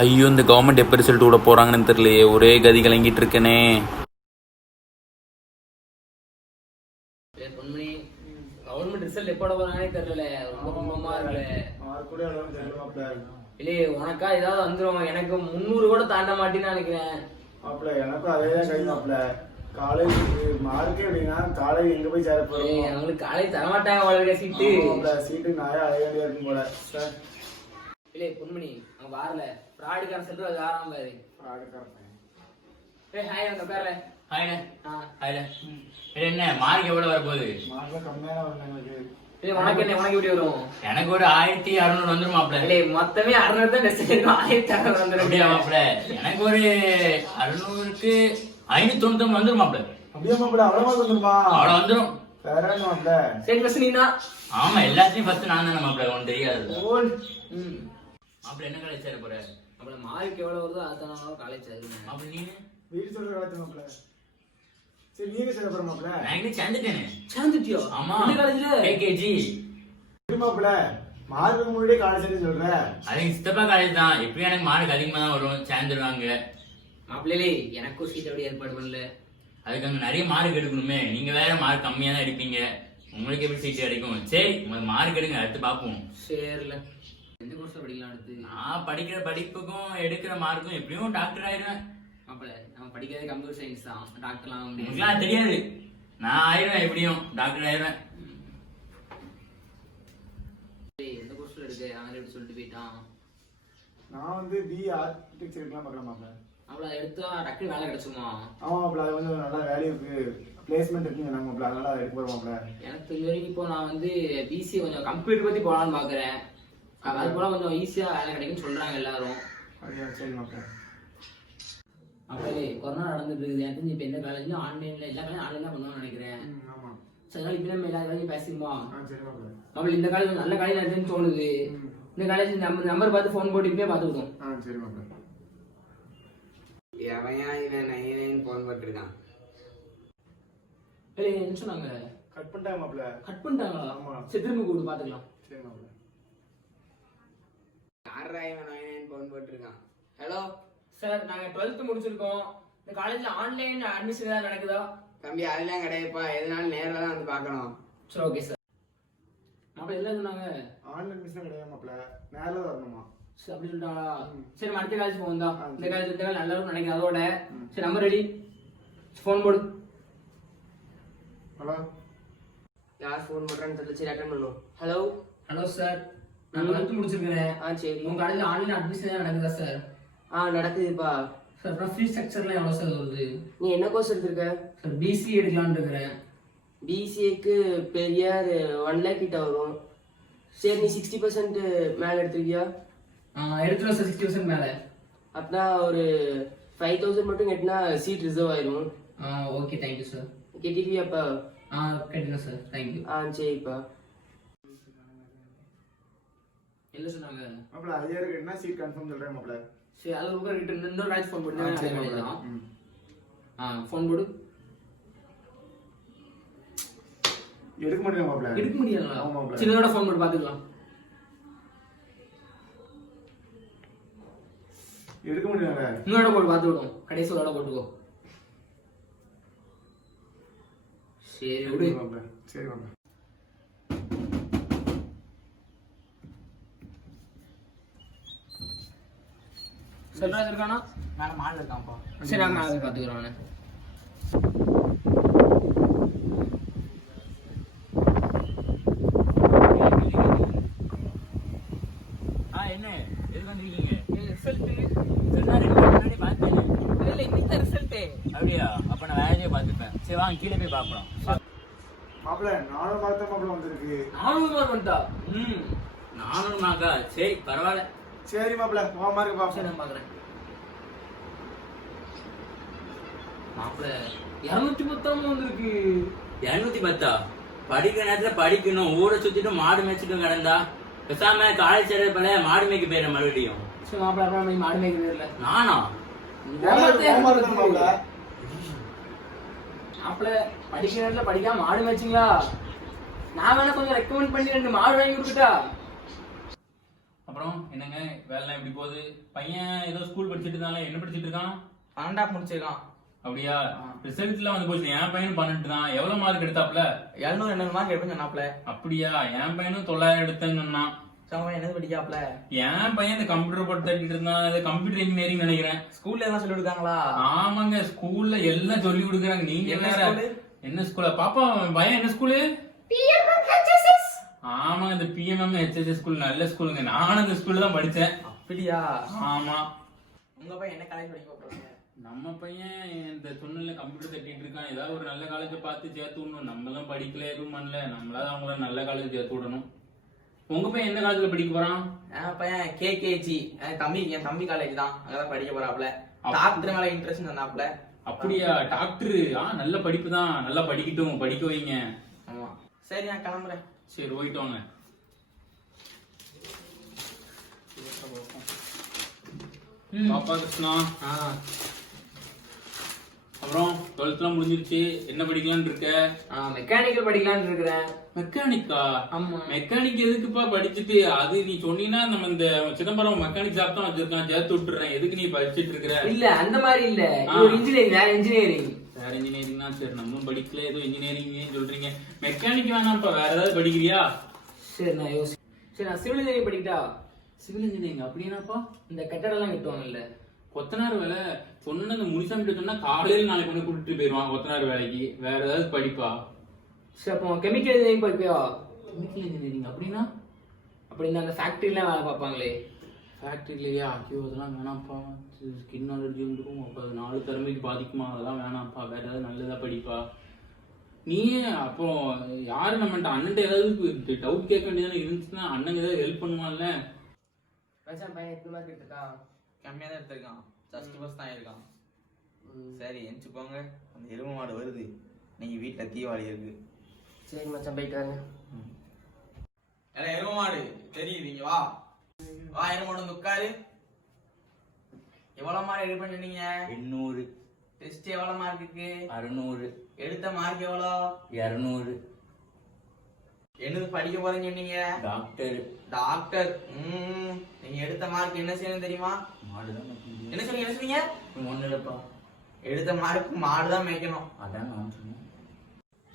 ஐயோ, இந்த கவர்மெண்ட் எப்போ ரிசல்ட் விட போகிறாங்கன்னு தெரியலையே, ஒரே கதி கலங்கிட்டு இருக்கனே. கவர்மெண்ட் ரிசல்ட் எப்போ போறாங்கன்னே தெரியல. ரொம்ப கும்பமா இருக்குல்ல. இல்லையே, உனக்கா ஏதாவது வந்துடும். எனக்கு 300 கூட தாண்ட மாட்டேன்னு நினைக்கிறேன். எனக்கும் அதேதான் கை மாப்பிள்ள. காலேஜ் மார்க்கே அப்படின்னா காலேஜ் எங்க போய் சேர போறோம்? எங்களுக்கு காலேஜ் தரமாட்டாங்க. வளர்க்க சீட்டு நாயா அலைய வேண்டியா இருக்கும் போல. இல்லையே பொன்மணி, அங்க பாருல ஃப்ராடுக்கார சொல்லிட்டு அது ஆறாம பாரு. ஹாய், அங்க பேர்ல ஹாய்ண்ணே. ஹாய்ல. என்ன மார்க் எவ்வளவு வர போகுது? மார்க் கம்மியான வரணும். உனக்கு என்ன, உனக்கு எப்படி வரும்? எனக்கு ஒரு 1600 வந்துரும் மாப்பிள்ள. இல்ல மொத்தமே 600 தான் டெஸ்ட் இருக்கும். 1600 வந்துரும். அப்படியா மாப்பிள்ள? எனக்கு ஒரு 600க்கு 599 வந்துரும் மாப்பிள்ள. அப்படியே மாப்பிள்ள அவ்வளவு வந்துருமா? அவ்வளவு வந்துரும். வேற என்ன மாப்பிள்ள? சரி பஸ் நீனா? ஆமா, எல்லாத்தையும் ஃபர்ஸ்ட் நான் தானே மாப்பிள்ள. உனக்கு தெரியாது மாப்பிள்ள என்ன காலேஜ் சேர போற? மாப்பிள்ள மார்க் எவ்வளவு வருதோ அதான் காலேஜ் சேருவேன். மாப்பிள்ள நீ வீடு சொல்ற காலேஜ் மாப்பிள்ள. சரி நீங்க சேர போற மாப்பிள்ள? நான் இங்க சேர்ந்துட்டேனே. சேர்ந்துட்டியோ? ஆமா. என்ன காலேஜ்ல? கேகேஜி. எப்படி மாப்பிள்ள மார்க்கு முன்னாடியே காலேஜ் சேர்ந்து சொல்ற? அது சித்தப்பா காலேஜ் தான். இப்பயும் எனக்கு மார்க் அதிகமா தான் வரும். சேர்ந்துருவாங்க மாப்பிள்ளே. எனக்கும் சீட் எப்படி ஏற்பாடு பண்ணல. அதுக்கு அங்க நிறைய மார்க் எடுக்கணுமே. நீங்க வேற மார்க் கம்மியா தான் எடுப்பீங்க. உங்களுக்கு எப்படி சீட் கிடைக்கும்? சரி, மார்க் எடுங்க, அடுத்து பாப்போம். சரில. எந்த கோர்ஸ் படிக்கலாம் அடுத்து? நான் படிக்கிற படிப்புக்கும் எடுக்கிற மார்க்கும் எப்படியும் டாக்டர் ஆயிடுவேன். மாப்பிள்ள நம்ம படிக்கிறது கம்ப்யூட்டர் சயின்ஸ் தான். டாக்டர்லாம் உங்களுக்குலாம் தெரியாது. நான் ஆயிடுவேன், எப்படியும் டாக்டர் ஆயிடுவேன். எந்த கோர்ஸ்ல எடுக்க அவன் எப்படி சொல்லிட்டு போயிட்டான். நான் வந்து பி ஆர்கிடெக்சர் எடுக்கலாம் பார்க்கலாம் மாப்பிள்ள. அவ்வளோ எடுத்தா டக்குனு வேலை கிடைச்சுமா? ஆமா மாப்பிள்ள, அது வந்து நல்ல வேல்யூ இருக்கு, பிளேஸ்மெண்ட் இருக்குன்னு சொன்னாங்க மாப்பிள்ள. அதனால எடுக்க போறோம் மாப்பிள்ள. எனக்கு தெரிஞ்ச வரைக்கும் இப்போ நான் வந்து பிசி கொஞ்சம் கம்ப்யூட்டர் பத்தி போலான்னு பாக்குறேன். அது போல கொஞ்சம் ஈஸியா வேலை கிடைக்குன்னு சொல்றாங்க எல்லாரும். சரி மாப்பிள்ள. அப்படியே கொரோனா நடந்துட்டு இருக்குது. எனக்கு தெரிஞ்சு இப்போ எந்த காலேஜ்லயும் ஆன்லைன்ல எல்லா காலேஜும் ஆன்லைன் தான் பண்ணுவான்னு நினைக்கிறேன். ஆமா. சரி, அதனால இப்போ நம்ம எல்லா காலேஜும் பேசிக்குமா? சரி மாப்பிள்ள. மாப்பிள்ள இந்த காலேஜ் நல்ல காலேஜ் இருக்குன்னு தோணுது. இந்த காலேஜ் நம்பர் பார்த்து ஃபோன் போட்டு இப்பயே பார்த்துக்கிட்டோம். சரி மாப்பிள்ள. இவன் ஃபோன் போட்டுருக்கான். என்ன சொன்னாங்க? கட் பண்ணிட்டாங்க மாப்பிள்ள. கட் பண்ணிட்டாங்களா? ஆமா. சரி, திரும்பி கூப்பிட்டு பார்த்துக்கலாம். சரி மாப்பிள்ள. ஃபோன் போட்டுருக்கான். ஹலோ சார், நாங்க 12th முடிச்சிருக்கோம். இந்த காலேஜ்ல ஆன்லைன் அட்மிஷன் ஏதாவது நடக்குதா? தம்பி அதெல்லாம் கிடையாதுப்பா. எதனாலும் நேரில் தான் வந்து பார்க்கணும். சரி, ஓகே சார். மாப்பிள்ள என்ன சொன்னாங்க? ஆன்லைன் மிஷன் கிடையாது மாப்பிள்ள, நேரில் வரணுமா? சரி, அப்படி சொல்லிட்டாங்களா? சரி, நம்ம அடுத்த காலேஜ் போகும் தான். இந்த காலேஜ் இந்த காலேஜ் நல்லா இருக்கும் நினைக்கிறேன். அதோட சரி, நம்பர் ரெடி, ஃபோன் போடு. ஹலோ, யார் ஃபோன் பண்ணுறான்னு தெரியல. சரி, அட்டன் பண்ணுவோம். ஹலோ. ஹலோ சார், நான் 12th முடிச்சிருக்கிறேன். சரி. உங்க காலேஜ்ல ஆன்லைன் அட்மிஷன் ஏதாவது நடக்குதா சார்? நடக்குதுப்பா. சார், அப்புறம் ஃபீஸ் ஸ்ட்ரக்சர்லாம் எவ்வளோ சார் வருது? நீ என்ன கோர்ஸ் எடுத்திருக்க? சார், பிசி எடுக்கலான்னு இருக்கிறேன். பிசிஏக்கு பெரிய 1 lakh கிட்ட வரும். சரி, நீ 60% மேலே எடுத்திருக்கியா? எடுத்துருவோம் சார், 60% மேலே. அப்படின்னா ஒரு 5000 மட்டும் கட்டினா சீட் ரிசர்வ் ஆயிரும். Okay, thank you sir. கட்டிடுவியாப்பா? கட்டிடுங்க சார், தேங்க்யூ. சரிப்பா. என்ன சொன்னாங்க? மாப்பிள்ள 5000 கட்டினா சீட் கன்ஃபார்ம் சொல்றேன் மாப்பிள்ள. சரி, அது ரொம்ப இன்னொரு காலேஜ் ஃபோன் போட்டு ஃபோன் போடு. எடுக்க முடியல மாப்பிள்ள. எடுக்க முடியல. சின்னதோட ஃபோன் போட்டு பாத்துக்கலாம். எடுக்க முடியல. இன்னொரு போட்டு பாத்துக்கிட்டோம். கடைசியோட போட்டுக்கோ. சரி விடு மாப்பிள்ள. சரி மாப்பிள்ள. செல்ராஜ் இருக்கானா? மேல மால்ல இருக்கான்ப்பா. சரி, நாங்க அதை பாத்துக்கிறோம். என்ன எதுக்கு வந்திருக்கீங்க? ரிசல்ட் சொன்னா 2 நாள் முன்னாடி பார்த்தேன். இல்ல, இன்னைக்கு தான் ரிசல்ட். அப்படியா? அப்ப நான் வேலையே பார்த்துப்பேன். சரி, வாங்க கீழே போய் பார்க்கலாம். மாப்பிள்ள 400 மார்க் தான் மாப்பிள்ள வந்திருக்கு. 400 மார்க் வந்துட்டா? 400 மார்க்கா? சரி, பரவாயில்ல. சரி மாப்பிள்ள, உன் மார்க் பாப்போம். நான் பாக்குறேன். மாப்பிள்ள 210 வந்திருக்கு. 210? படிக்கிற நேரத்துல படிக்கணும். ஊரை சுத்திட்டு மாடு மேய்ச்சிட்டும் கிடந்தா பேசாம காலேஜ் சேர்றப்பல மாடு மேய்க்க போயிடுற மறுபடியும். சரி மாப்பிள்ள, அப்புறம் மாடு மேய்க்க போயிடல. நானா? மாப்பிள்ள படிக்கிற நேரத்துல படிக்காம மாடு மேய்ச்சிங்களா? நான் வேணா கொஞ்சம் ரெக்கமெண்ட் பண்ணி 2 மாடு வாங்கி கொடுத்துட்டா? அப்புறம் என்னங்க வேலைலாம் எப்படி போகுது? பையன் ஏதோ ஸ்கூல் படிச்சுட்டு இருந்தாலே, என்ன படிச்சுட்டு இருக்கான்? 12ஆம் முடிச்சிருக்கான். அப்படியா? ரிசல்ட்லாம் வந்து போச்சு. என் பையனும் 12 தான். எவ்வளவு மார்க் எடுத்தாப்ல? 700 மார்க் எடுப்பேன்னு சொன்னாப்ல. அப்படியா? என் பையனும் 900 எடுத்தேன்னு சொன்னான். சம என்னது படிக்காப்ல? என் பையன் இந்த கம்ப்யூட்டர் போட்டு தட்டிட்டு இருந்தான். இது கம்ப்யூட்டர் இன்ஜினியரிங் நினைக்கிறேன். ஸ்கூல்ல எல்லாம் சொல்லி கொடுக்காங்களா? ஆமாங்க, ஸ்கூல்ல எல்லாம் சொல்லி கொடுக்குறாங்க. நீங்க என்ன ஸ்கூலா பாப்பா? பையன் என்ன ஸ்கூலு? ஆமா, இந்த PMM HSS ஸ்கூல் நல்ல ஸ்கூலுங்க. நானும் அந்த ஸ்கூல்ல தான் படிச்சேன். அப்படியா? ஆமா. உங்க பையன் என்ன காலேஜ் படிக்க போறாங்க? நம்ம பையன் இந்த துணில கம்ப்யூட்டர் தட்டிட்டு இருக்கான். ஏதாவது ஒரு நல்ல காலேஜ் பார்த்து சேர்த்து விடணும். நம்ம தான் படிக்கல, எதுவும் பண்ணல. நம்மளால அவங்கள நல்ல காலேஜ் சேர்த்து விடணும். உங்க பையன் எந்த காலேஜ்ல படிக்க போறான்? என் பையன் KKG, என் தம்பி காலேஜ் தான். அங்கதான் படிக்க போறாப்ல. டாக்டர் மேல இன்ட்ரெஸ்ட் சொன்னாப்ல. அப்படியா? டாக்டர்? நல்ல படிப்பு தான். நல்லா படிக்கட்டும், படிக்க வைங்க. ஆமா. சரி, நான் கிளம்புறேன். சரி, போயிட்டு வாங்க. பாப்பா கிருஷ்ணா, அப்புறம் 12th முடிஞ்சிருச்சு. என்ன படிக்கலாம்னு இருக்க? மெக்கானிக்கல் படிக்கலாம்னு இருக்கிறேன். மெக்கானிக்கா? ஆமா. மெக்கானிக் எதுக்குப்பா படிச்சுட்டு? அது நீ சொன்னீங்கன்னா நம்ம இந்த சிதம்பரம் மெக்கானிக் ஷாப் தான் வச்சிருக்கான், சேர்த்து விட்டுறேன். எதுக்கு நீ படிச்சிட்டு இருக்கிற? இல்ல, அந்த மாதிரி இல்ல. இன்ஜினியரிங், வேற இன்ஜினியரிங். வேற இன்ஜினியரிங் தான். சரி, நம்மளும் படிக்கல, ஏதோ இன்ஜினியரிங் சொல்றீங்க. மெக்கானிக் வேணாம்ப்பா, வேற ஏதாவது படிக்கிறியா? சரி, நான் சரி, நான் சிவில் இன்ஜினியரிங் படிக்கிட்டா? சிவில் இன்ஜினியரிங் அப்படின்னாப்பா? இந்த கட்டடம் எல்லாம் கட்டுவாங்கல்ல, கொத்தனார் வேலை. சொன்ன இந்த முனிசாமி சொன்னா காலையில நாளைக்கு கொண்டு கூட்டிட்டு போயிருவான் கொத்தனார் வேலைக்கு. வேற ஏதாவது படிப்பா? சரி, அப்போ கெமிக்கல் இன்ஜினியரிங் படிப்பியா? கெமிக்கல் இன்ஜினியரிங் அப்படின்னா? அப்படின்னா அந்த ஃபேக்டரிலாம் வேலை பார்ப்பாங்களே. ஃபேக்ட்ரிலையா? ஐயோ, அதெல்லாம் வேணாம்ப்பா. ஸ்கின் அலர்ஜி வந்துடும். அப்போ அது 4 திறமைக்கு பாதிக்குமா? அதெல்லாம் வேணாம்ப்பா. வேற ஏதாவது நல்லதா படிப்பா. நீ அப்போ யாரு நம்மகிட்ட அண்ணன் ஏதாவது டவுட் கேட்க வேண்டியதானே இருந்துச்சுன்னா அண்ணன் ஏதாவது ஹெல்ப் பண்ணுவான்ல? மச்சான் பையன் எத்தனை மார்க் எடுத்திருக்கான்? கம்மியா தான் எடுத்திருக்கான். ஃபர்ஸ்ட் பஸ் தான் இருக்கான். சரி, எந்திச்சு போங்க. அந்த எருமை மாடு வருது. நீங்க வீட்டுல தீவாளி இருக்கு. சரி மச்சான், போயிட்டு வாங்க. ஏன்னா எருமை மாடு தெரியுது, இங்க வா. வா, எருமை மாடு வந்து உட்காரு. எவ்வளவு மார்க் எடுப்பேன்னு சொன்னீங்க? 800. டெஸ்ட் எவ்வளவு மார்க்குக்கு? 600. எடுத்த மார்க் எவ்வளோ? 200. என்னது படிக்க போறேன்னு சொன்னீங்க? டாக்டர். டாக்டர். நீங்க எடுத்த மார்க் என்ன செய்யணும் தெரியுமா? மாடுதான் என்ன சொன்னீங்க? ஒண்ணுலப்பா. எடுத்த மார்க் மாடுதான் மேய்க்கணும். அதான் நான் சொன்னேன்.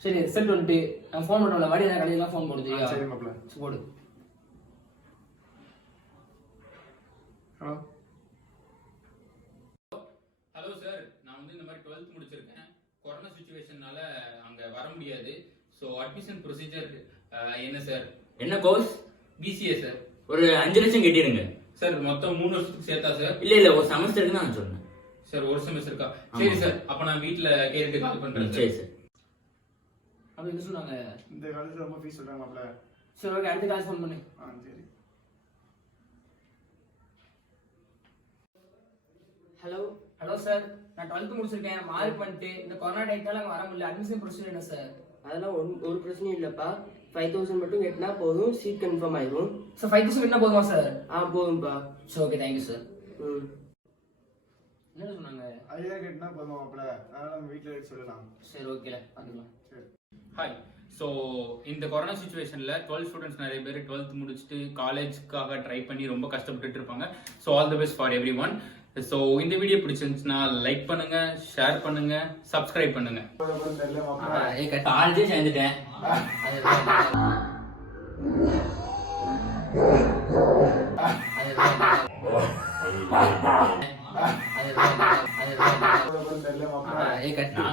சரி, ரிசல்ட் வந்துட்டு நான் ஃபோன் பண்ணுவேன். வடி கடையெல்லாம் ஃபோன் போடுது. சரி மாப்பிள்ள. போடு. ஹலோ ஹலோ சார், நான் வந்து இந்த மாதிரி 12th முடிச்சிருக்கேன். கொரோனா சுச்சுவேஷனால அங்க வர முடியாது. ஸோ அட்மிஷன் ப்ரொசீஜர் என்ன சார்? என்ன கோர்ஸ்? BCA sir. ஒரு 5 லட்சம் கட்டிடுங்க சார், மொத்தம் 3 வருஷத்துக்கு சேர்த்தா சார்? இல்ல ஒரு செமஸ்டருக்கு தான் நான் சொன்னேன். சார், ஒரு செமஸ்டருக்கா? சரி சார், அப்ப நான் வீட்டுல கேட்டு கால் பண்றேன். சரி சார். அப்ப என்ன சொன்னாங்க? இந்த காலேஜ்ல ரொம்ப ஃபீஸ் சொல்றாங்க மாப்பிள்ள. சரி, ஓகே, அடுத்த கால் ஃபோன் பண்ணு. சரி. ஹலோ ஹலோ சார், நான் 12th முடிச்சிருக்கேன். மார்க் பண்ணிட்டு இந்த கொரோனா டைத்தால அங்க வர முடியல. அட்மிஷன் ப்ரொசீஜர் என்ன சார்? அதெல்லாம் ஒரு பிரச்சனையும் இல்லப்பா. 5000 மட்டும் கட்டினா போதும், சீட் கன்ஃபார்ம் ஆயிரும். சார், 5000 என்ன போதுமா சார்? போதும்பா. சரி, ஓகே, தேங்க்யூ சார். என்ன சொன்னாங்க? 5000 கட்டினா போதும் மாப்பிள்ள. அதனால நம்ம வீட்டுல சொல்லலாம். சரி, ஓகேல, பாத்துக்கலாம். சரி. ஹாய். ஸோ இந்த கொரோனா சுச்சுவேஷனில் 12 ஸ்டூடெண்ட்ஸ் நிறைய பேர் 12th முடிச்சுட்டு காலேஜ்க்காக ட்ரை பண்ணி ரொம்ப கஷ்டப்பட்டுட்டு இருப்பாங்க. So all the best for every one. So இந்த வீடியோ பிடிச்சிருந்துச்சுன்னா லைக் பண்ணுங்க, ஷேர் பண்ணுங்க, சப்ஸ்கிரைப் பண்ணுங்க. தெரியல மாப்பிள்ள. காலேஜே சேர்ந்துட்டேன். தெரியல மாப்பிள்ள.